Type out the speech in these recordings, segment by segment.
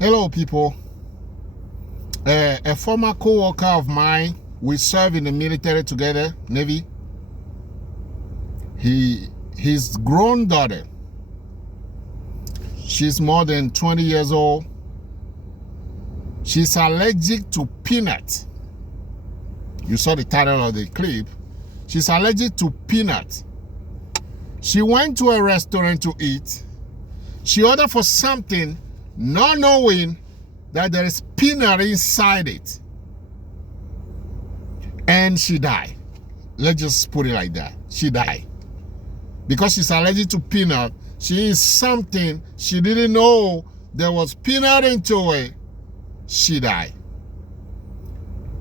Hello, people. A former co-worker of mine, we serve in the military together, Navy. His grown daughter, she's more than 20 years old. She's allergic to peanut. You saw the title of the clip. She's allergic to peanut. She went to a restaurant to eat. She ordered for something, not knowing that there is peanut inside it. And she died. Let's just put it like that. She died. Because she's allergic to peanut, she ate something she didn't know there was peanut into it. She died.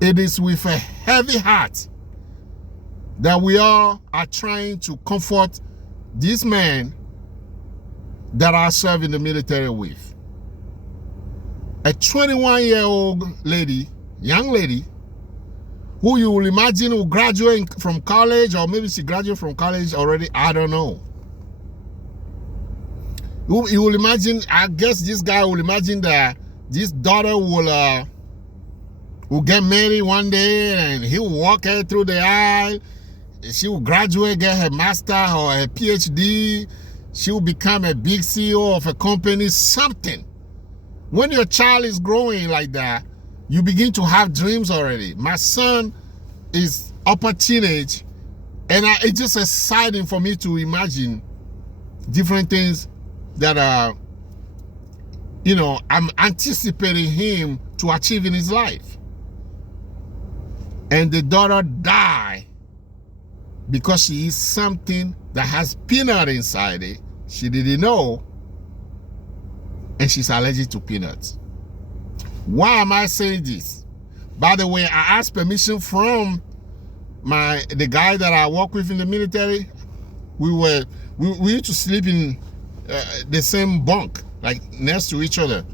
It is with a heavy heart that we all are trying to comfort these men that I serve in the military with. A 21-year-old lady, young lady, who you will imagine will graduate from college, or maybe she graduated from college already, I don't know. You will imagine, I guess this guy will imagine that this daughter will get married one day and he will walk her through the aisle. She will graduate, get her master or her PhD. She will become a big CEO of a company, something. When your child is growing like that, you begin to have dreams already. My son is upper teenage, and it's just exciting for me to imagine different things that are, I'm anticipating him to achieve in his life. And the daughter died because she eats something that has peanut inside it. She didn't know, and she's allergic to peanuts. Why am I saying this? By the way, I asked permission from the guy that I work with in the military. We used to sleep in the same bunk, like next to each other.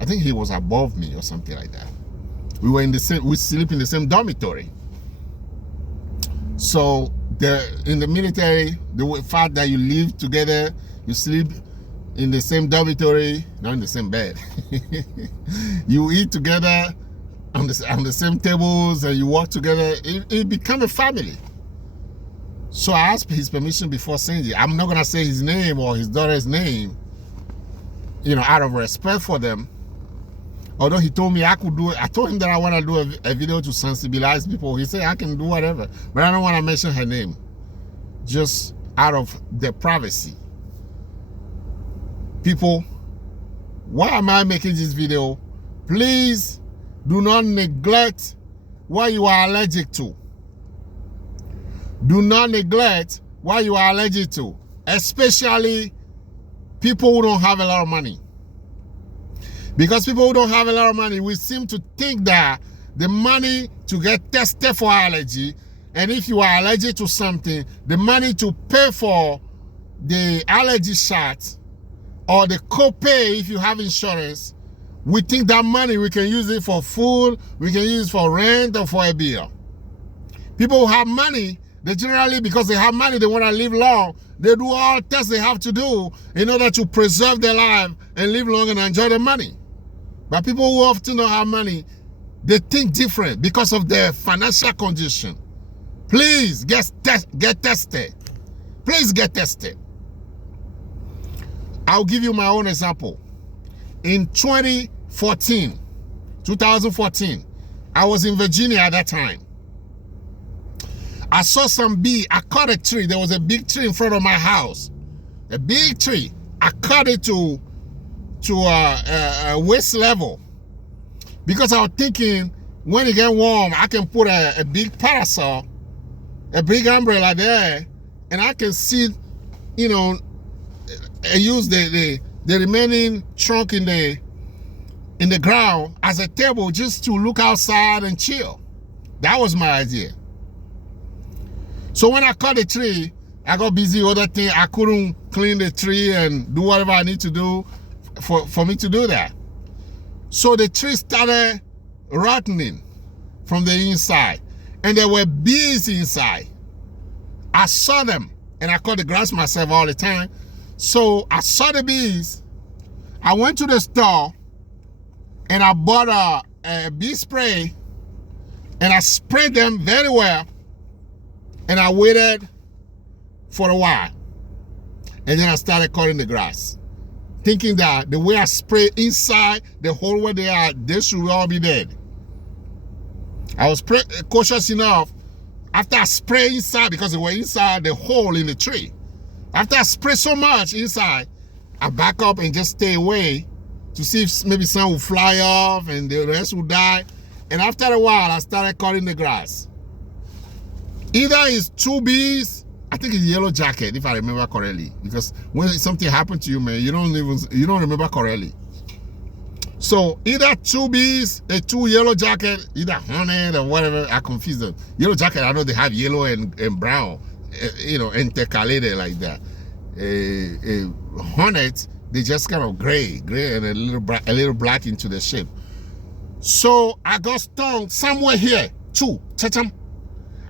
I think he was above me or something like that. We sleep in the same dormitory. So in the military, the fact that you live together, you sleep in the same dormitory, not in the same bed. You eat together on the same tables, and you work together. It become a family. So I asked his permission before saying it. I'm not gonna say his name or his daughter's name, out of respect for them. Although he told me I could do it. I told him that I want to do a video to sensibilize people. He said I can do whatever, but I don't want to mention her name, just out of their privacy. People, why am I making this video? Please do not neglect what you are allergic to. Do not neglect what you are allergic to, especially people who don't have a lot of money. Because people who don't have a lot of money, we seem to think that the money to get tested for allergy, and if you are allergic to something, the money to pay for the allergy shot, or the copay if you have insurance, we think that money, we can use it for food, we can use it for rent or for a bill. People who have money, they generally, because they have money, they want to live long, they do all tests they have to do in order to preserve their life and live long and enjoy the money. But people who often don't have money, they think different because of their financial condition. Please get tested. Please get tested. I'll give you my own example. In 2014, I was in Virginia at that time. I saw some bee. I cut a tree. There was a big tree in front of my house. A big tree. I cut it to a waist level. Because I was thinking, when it get warm, I can put a big parasol, a big umbrella there, and I can sit, use the remaining trunk in the ground as a table just to look outside and chill. That was my idea. So when I cut the tree, I got busy with other things. I couldn't clean the tree and do whatever I need to do for me to do that. So the tree started rotting from the inside, and there were bees inside. I saw them, and I cut the grass myself all the time. So I saw the bees. I went to the store and I bought a bee spray, and I sprayed them very well, and I waited for a while, and then I started cutting the grass, thinking that the way I spray inside, the hole where they are, they should all be dead. I was cautious enough. After I spray inside, because they were inside the hole in the tree, after I spray so much inside, I back up and just stay away to see if maybe some will fly off and the rest will die. And after a while, I started cutting the grass. Either it's 2 bees, I think it's yellow jacket, if I remember correctly, because when something happened to you, man, you don't remember correctly. So either 2 bees, a 2 yellow jacket, either hornet or whatever. I confuse them. Yellow jacket, I know they have yellow and brown, intercalated like that. A hornet, they just kind of gray and a little black into the shape. So I got stung somewhere here, 2, cha-cham.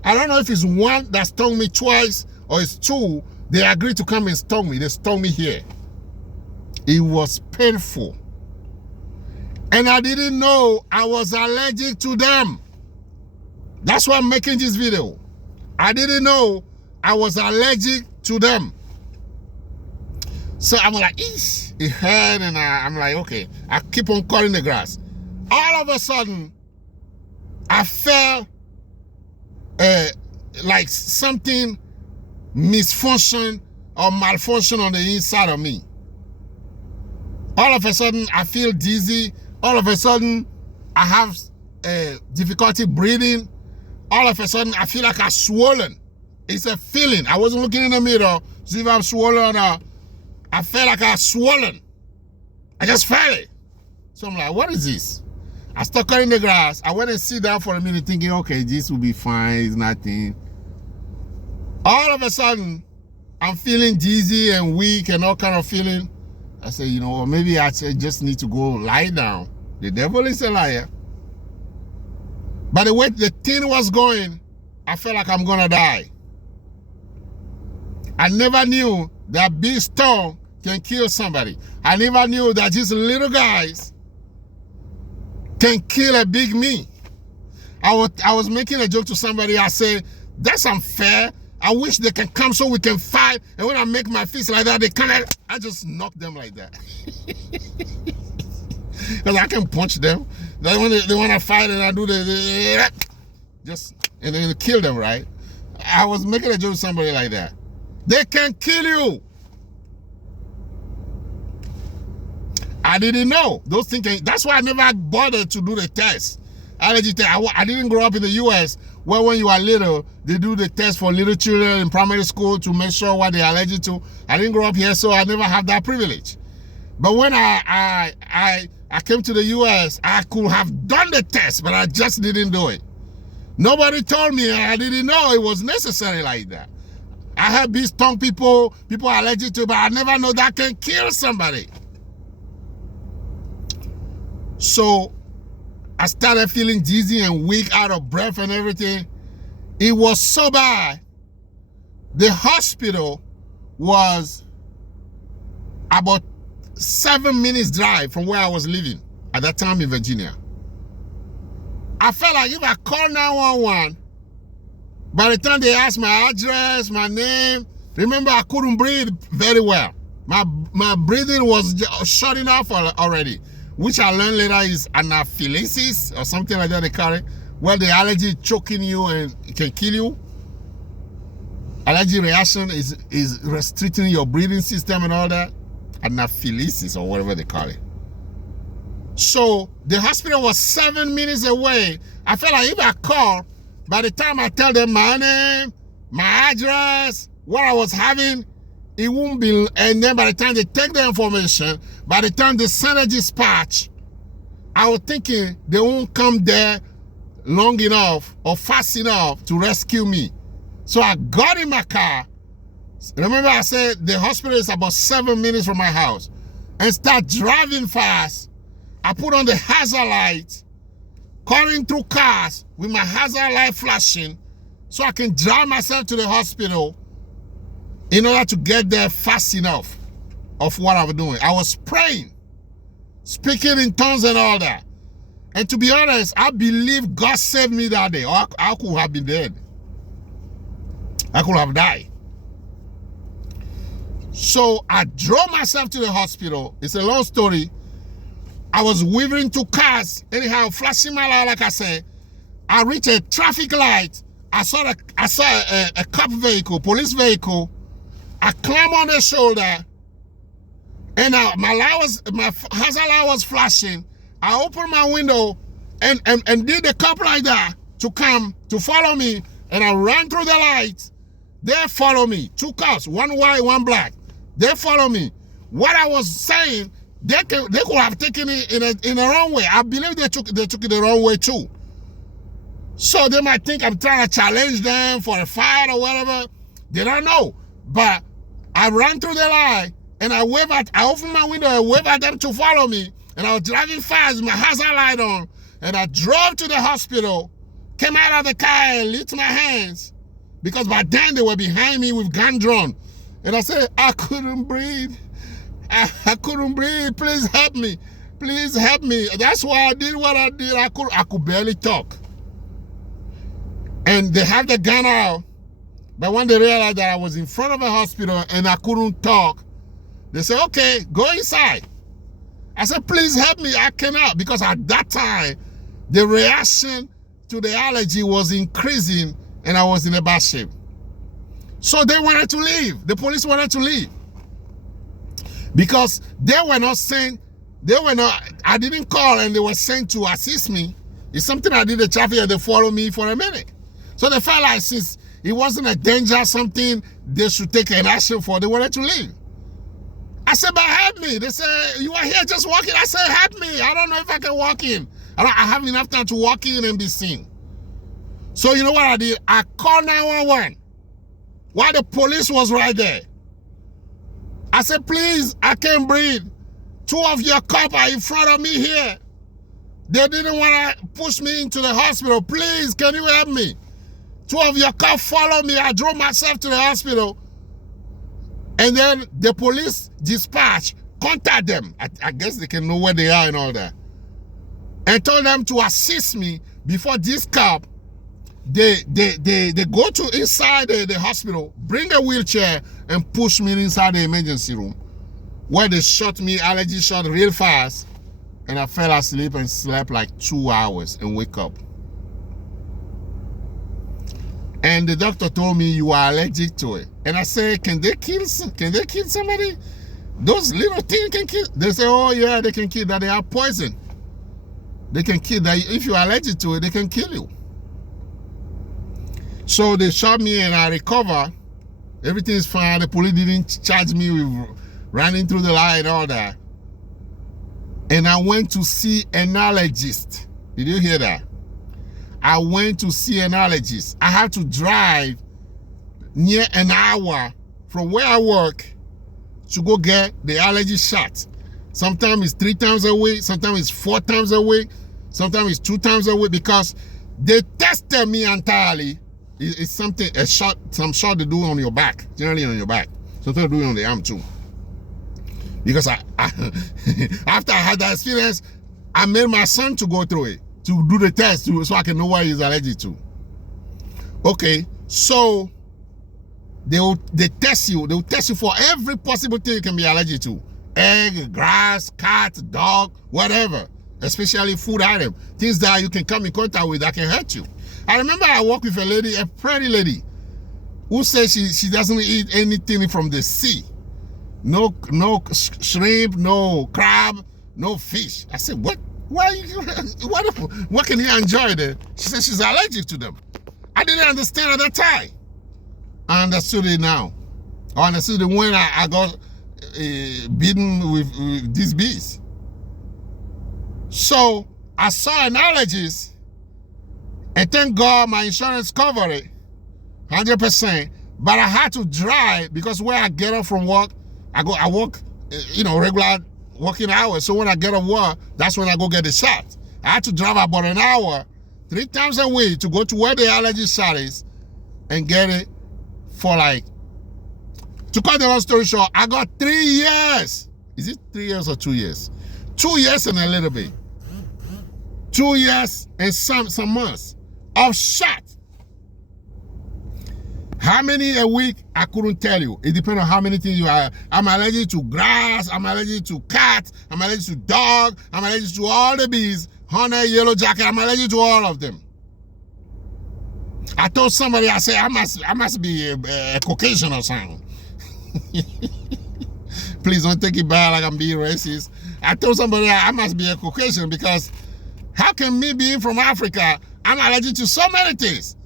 I don't know if it's 1 that stung me twice or it's 2. They agreed to come and stung me. They stung me here. It was painful. And I didn't know I was allergic to them. That's why I'm making this video. I didn't know I was allergic to them. So I'm like, eesh, it hurt, and I'm like, okay. I keep on cutting the grass. All of a sudden, I felt like something misfunction or malfunction on the inside of me. All of a sudden, I feel dizzy. All of a sudden, I have difficulty breathing. All of a sudden, I feel like I'm swollen. It's a feeling. I wasn't looking in the mirror to see if I'm swollen or not. I felt like I was swollen. I just felt it. So I'm like, what is this? I started cutting the grass. I went and sit down for a minute thinking, okay, this will be fine. It's nothing. All of a sudden, I'm feeling dizzy and weak and all kind of feeling. I said, you know, maybe I just need to go lie down. The devil is a liar. By the way the thing was going, I felt like I'm gonna die. I never knew that bee stung can kill somebody. I never knew that these little guys can kill a big me. I was making a joke to somebody. I said, that's unfair. I wish they can come so we can fight. And when I make my fist like that, they come and I just knock them like that. Because I can punch them. Then when they want to fight and I do and then kill them, right? I was making a joke to somebody like that. They can kill you. I didn't know. Those things that's why I never bothered to do the test. Allergy test. I didn't grow up in the US where when you are little, they do the test for little children in primary school to make sure what they're allergic to. I didn't grow up here, so I never have that privilege. But when I came to the US, I could have done the test, but I just didn't do it. Nobody told me. I didn't know it was necessary like that. I have bee stung people are allergic to, but I never know that can kill somebody. So I started feeling dizzy and weak, out of breath and everything. It was so bad. The hospital was about 7 minutes drive from where I was living at that time in Virginia. I felt like if I called 911, by the time they asked my address, my name, remember I couldn't breathe very well. My breathing was shutting off already, which I learned later is anaphylaxis or something like that they call it, where the allergy choking you and it can kill you. Allergy reaction is restricting your breathing system and all that. Anaphylaxis or whatever they call it. So the hospital was 7 minutes away. I felt like if I called, by the time I tell them my name, my address, what I was having, it won't be, and then by the time they take the information, by the time they send a dispatch, I was thinking they won't come there long enough or fast enough to rescue me. So I got in my car. Remember I said the hospital is about 7 minutes from my house, and start driving fast. I put on the hazard light, cutting through cars with my hazard light flashing so I can drive myself to the hospital in order to get there fast enough of what I was doing. I was praying, speaking in tongues and all that. And to be honest, I believe God saved me that day, or I could have been dead. I could have died. So I drove myself to the hospital. It's a long story. I was weaving two cars, anyhow, flashing my light, like I said. I reached a traffic light. I saw a cop vehicle, police vehicle. I climbed on the shoulder, and my hazard light was flashing. I opened my window and did the cop like that to come to follow me, and I ran through the lights. They follow me. Two cops, one white, one black. They follow me. What I was saying, they could have taken it in the wrong way. I believe they took it the wrong way too. So they might think I'm trying to challenge them for a fight or whatever. They don't know. But I ran through the line and I opened my window and waved at them to follow me. And I was driving fast, my hazard light on. And I drove to the hospital, came out of the car and lit my hands. Because by then they were behind me with gun drawn. And I said, I couldn't breathe. I couldn't breathe. Please help me. Please help me. That's why I did what I did. I could barely talk. And they had the gun out. But when they realized that I was in front of a hospital and I couldn't talk, they said, okay, go inside. I said, please help me. I cannot. Because at that time, the reaction to the allergy was increasing and I was in a bad shape. So they wanted to leave. The police wanted to leave. Because they were not saying, I didn't call and they were sent to assist me. It's something I did the traffic and they followed me for a minute. So they felt like since it wasn't a danger, something they should take an action for, they wanted to leave. I said, but help me. They said, you are here just walking. I said, help me. I don't know if I can walk in. I have enough time to walk in and be seen. So you know what I did? I called 911 while the police was right there. I said, please, I can't breathe. Two of your cops are in front of me here. They didn't want to push me into the hospital. Please, can you help me? Two of your cops followed me. I drove myself to the hospital. And then the police dispatch contact them. I guess they can know where they are and all that. And told them to assist me before this cop, they go to inside the hospital, bring a wheelchair and push me inside the emergency room where they shot me, allergy shot real fast. And I fell asleep and slept like 2 hours and wake up. And the doctor told me you are allergic to it. And I said, can they kill somebody? Those little things can kill. They say, oh yeah, they can kill, that they are poison. They can kill that. If you're allergic to it, they can kill you. So they shot me and I recover. Everything is fine. The police didn't charge me with running through the line and all that. And I went to see an allergist. Did you hear that? I went to see an allergist. I had to drive near an hour from where I work to go get the allergy shot. Sometimes it's 3 times a week, sometimes it's 4 times a week, sometimes it's 2 times a week, because they tested me entirely. It's something, some shot they do on your back, generally on your back. Sometimes they do it on the arm too. Because after I had that experience, I made my son to go through it, to do the test so I can know what he's allergic to. Okay, so they test you. They will test you for every possible thing you can be allergic to. Egg, grass, cat, dog, whatever. Especially food items. Things that you can come in contact with that can hurt you. I remember I worked with a lady, a pretty lady, who said she doesn't eat anything from the sea. No shrimp, no crab, no fish. I said, what? What can you enjoy there? She said she's allergic to them. I didn't understand at that time. I understood it now. I understood it when I got bitten with these bees. So I saw an allergist, and thank God my insurance covered it 100%. But I had to drive because where I get up from work, I work, regular working hours. So when I get off work, that's when I go get the shot. I had to drive about an hour, 3 times a week to go to where the allergy shot is and get it for to cut the long story short, I got 3 years. Is it 3 years or 2 years? 2 years and a little bit. 2 years and some months of shot. How many a week? I couldn't tell you. It depends on how many things you are. I'm allergic to grass. I'm allergic to cat. I'm allergic to dog. I'm allergic to all the bees. Honey, yellow jacket. I'm allergic to all of them. I told somebody, I said, I must be a Caucasian or something. Please don't take it bad like I'm being racist. I told somebody I must be a Caucasian because how can me being from Africa, I'm allergic to so many things.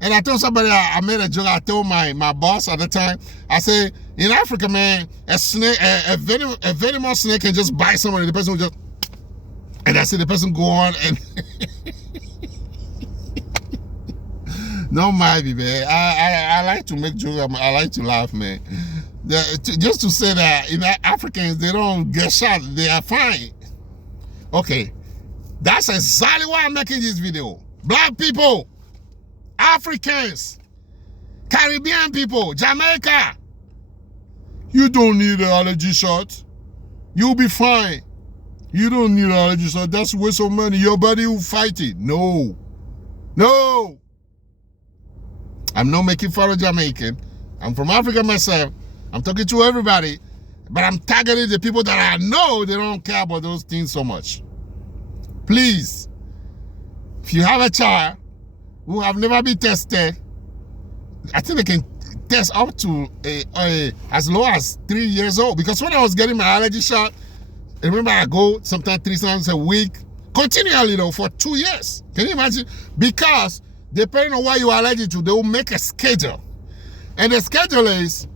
And I told somebody, I made a joke, I told my boss at the time, I said, in Africa, man, a snake, a venomous snake can just bite somebody, the person will just, and I see the person go on and, don't mind me, man. I like to make jokes, I like to laugh, man. Just to say that, Africans, they don't get shot, they are fine. Okay, that's exactly why I'm making this video. Black people, Africans, Caribbean people, Jamaica, you don't need an allergy shot. You'll be fine. You don't need an allergy shot. That's a waste of money. Your body will fight it. No. No. I'm not making fun of Jamaican. I'm from Africa myself. I'm talking to everybody. But I'm targeting the people that I know they don't care about those things so much. Please, if you have a child who have never been tested, I think they can test up to as low as 3 years old. Because when I was getting my allergy shot, remember I go sometimes 3 times a week, continually though, for 2 years. Can you imagine? Because depending on what you are allergic to, they will make a schedule. And the schedule is,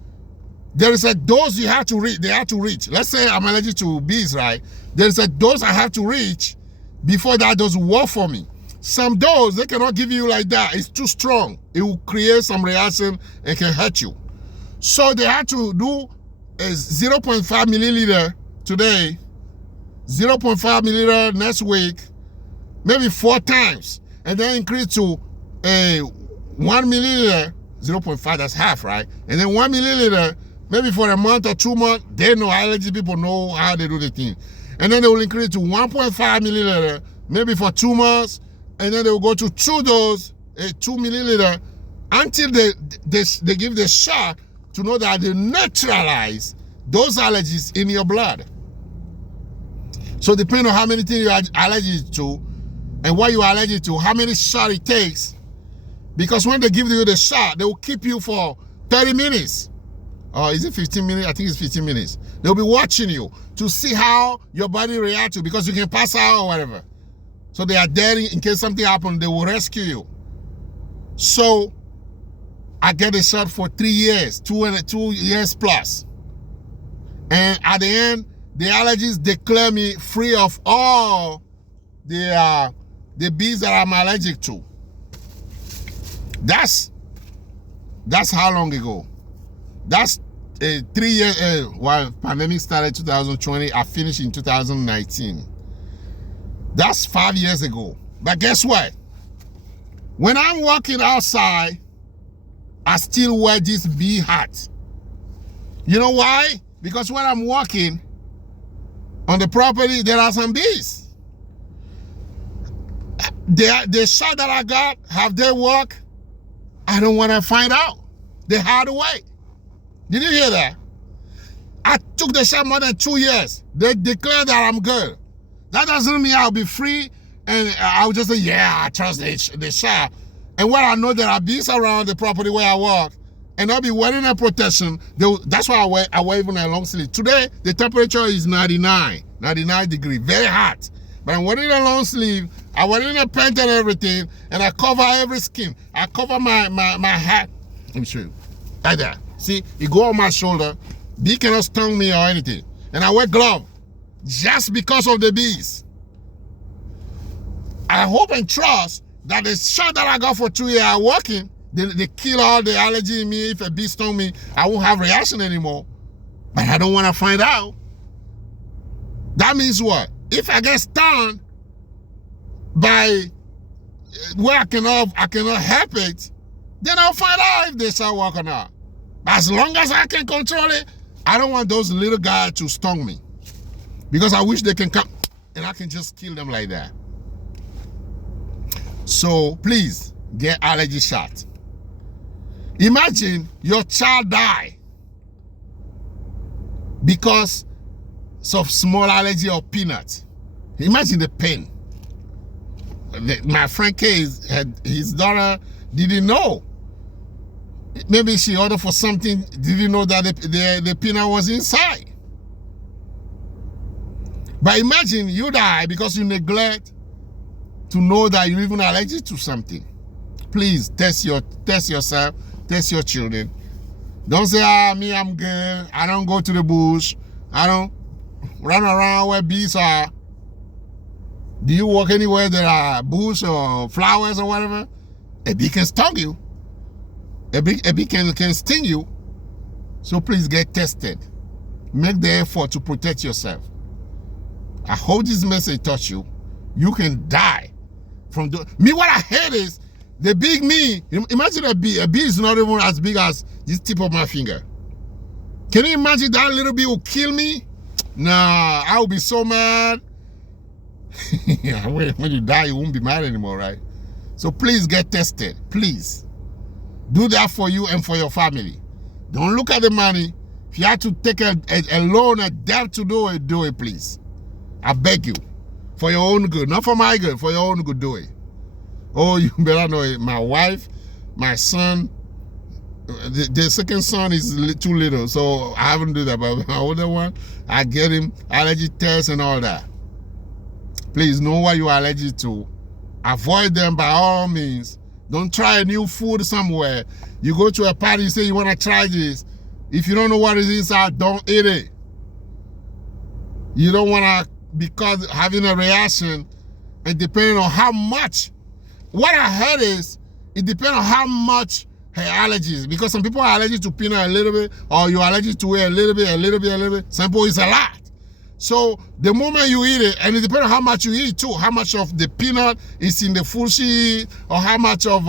there is a dose you have to reach, they have to reach. Let's say I'm allergic to bees, right? There is a dose I have to reach before that dose will work for me. Some dose, they cannot give you like that. It's too strong. It will create some reaction and can hurt you. So they have to do a 0.5 milliliter today, 0.5 milliliter next week, maybe 4 times, and then increase to a 1 milliliter, 0.5, that's half, right? And then 1 milliliter, maybe for a month or 2 months. They know, allergy people know how they do the thing. And then they will increase to 1.5 milliliter, maybe for 2 months, and then they will go to 2 dose, 2 milliliter, until they give the shot to know that they neutralize those allergies in your blood. So depending on how many things you are allergic to and what you are allergic to, how many shots it takes, because when they give you the shot, they will keep you for 30 minutes. Or is it 15 minutes? I think it's 15 minutes. They'll be watching you to see how your body reacts to, because you can pass out or whatever. So they are there in case something happens, they will rescue you. So I get a shot for 3 years, 2 years plus. And at the end, the allergies declare me free of all the bees that I'm allergic to. That's how long ago. That's 3 years, while pandemic started 2020, I finished in 2019. That's 5 years ago. But guess what? When I'm walking outside, I still wear this bee hat. You know why? Because when I'm walking on the property, there are some bees. The shot that I got, have they worked? I don't want to find out. They hide away. Did you hear that? I took the shot more than 2 years. They declared that I'm good. That doesn't mean I'll be free and I'll just say, yeah, I trust the shot. And when I know there are bees around the property where I walk, and I'll be wearing a protection, that's why I wear even a long sleeve. Today, the temperature is 99 degrees, very hot. But I'm wearing a long sleeve, I'm wearing a pant and everything, and I cover every skin. I cover my hat. Let me show you. Like that. See, it go on my shoulder. Bee cannot sting me or anything. And I wear gloves just because of the bees. I hope and trust that the shot that I got for 2 years are working. They kill all the allergy in me. If a bee stung me, I won't have reaction anymore. But I don't want to find out. That means what? If I get stung by where I cannot help it, then I'll find out if they shall work or not. But as long as I can control it, I don't want those little guys to stung me. Because I wish they can come and I can just kill them like that. So please get allergy shot. Imagine your child die because of small allergy or peanut. Imagine the pain. My friend K, his daughter didn't know. Maybe she ordered for something, didn't know that the peanut was inside. But imagine you die because you neglect to know that you're even allergic to something. Please test yourself, test your children. Don't say, me, I'm good. I don't go to the bush. I don't run around where bees are. Do you walk anywhere there are bush or flowers or whatever? A bee can sting you. A bee can sting you. So please get tested. Make the effort to protect yourself. I hope this message touched you. You can die from me. What I hate is the big me. Imagine a bee. A bee is not even as big as this tip of my finger. Can you imagine that little bee will kill me? Nah, I will be so mad. When you die, you won't be mad anymore, right? So please get tested. Please. Do that for you and for your family. Don't look at the money. If you have to take a loan, a debt to do it, please. I beg you. For your own good. Not for my good. For your own good, do it. Oh, you better know it. My wife, my son, the second son is too little, so I haven't done that. But my older one, I get him allergy tests and all that. Please know what you are allergic to. Avoid them by all means. Don't try a new food somewhere. You go to a party, you say you want to try this. If you don't know what is inside, don't eat it. You don't want to, because having a reaction, and depending on how much. What I heard is, it depends on how much her allergies. Because some people are allergic to peanut a little bit, or you're allergic to it a little bit. Some people is a lot. So the moment you eat it, and it depends on how much you eat too, how much of the peanut is in the food she eat, or how much of,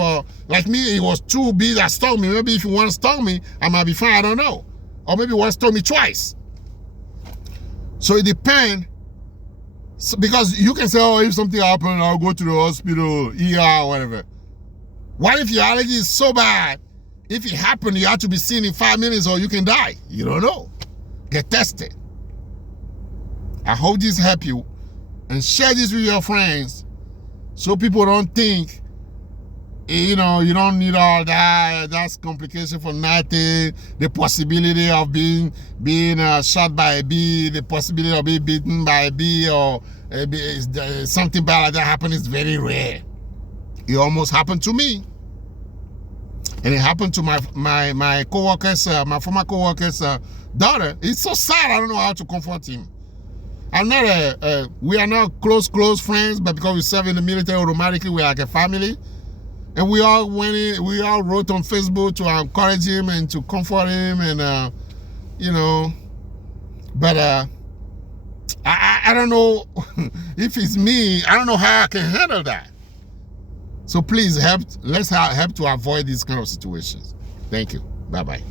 like me, it was 2 bees that stung me. Maybe if one stung me, I might be fine, I don't know. Or maybe one stung me twice. So it depends. So, because you can say, oh, if something happened, I'll go to the hospital, ER, whatever. What if your allergy is so bad, if it happened, you have to be seen in 5 minutes or you can die? You don't know. Get tested. I hope this help you, and share this with your friends so people don't think, you know, you don't need all that. That's complication for nothing. The possibility of being shot by a bee, the possibility of being bitten by a bee, or something bad like that happen is very rare. It almost happened to me, and it happened to my coworkers, my former coworker's daughter. It's so sad. I don't know how to comfort him. I'm not we are not close friends, but because we serve in the military, automatically we're like a family. And we all wrote on Facebook to encourage him and to comfort him, and you know, but I don't know if it's me. I don't know how I can handle that. So please let's help to avoid these kind of situations. Thank you. Bye-bye.